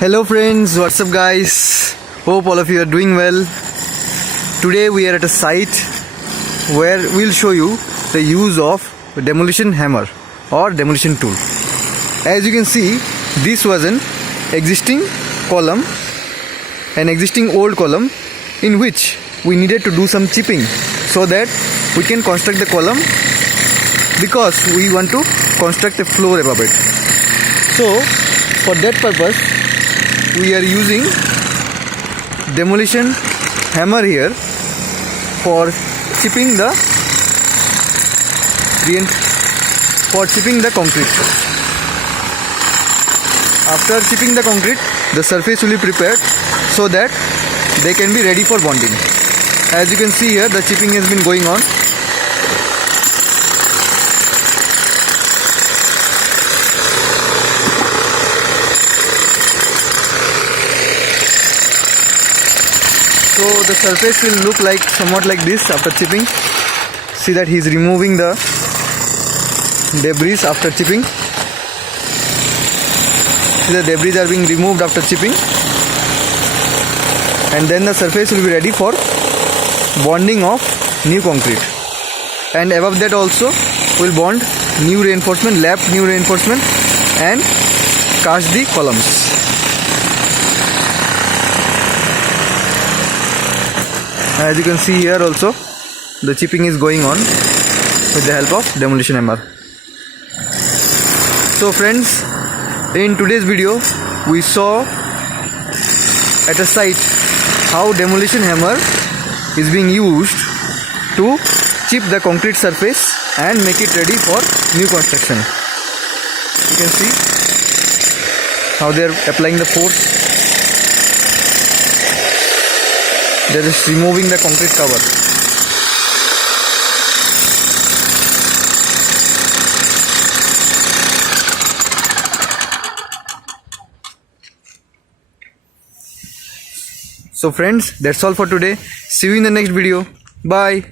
Hello friends, what's up guys? Hope all of you are doing well. Today we are at a site where we'll show you the use of demolition hammer or demolition tool. As you can see, this was an existing column, an existing old column in which we needed to do some chipping so that we can construct the column because we want to construct a floor above it. So for that purpose we are using demolition hammer here for chipping the concrete. After chipping the concrete, the surface will be prepared so that they can be ready for bonding. As you can see here, the chipping has been going on. So the surface will look like somewhat like this after chipping. See that he is removing the debris after chipping. See the debris are being removed after chipping, and then the surface will be ready for bonding of new concrete. And above that also will bond new reinforcement, lap new reinforcement, and cast the columns. As you can see here also, the chipping is going on with the help of demolition hammer. So friends, in today's video we saw at a site how demolition hammer is being used to chip the concrete surface and make it ready for new construction. You can see how they are applying the force. They are just removing the concrete cover. So friends, that's all for today. See you in the next video. Bye.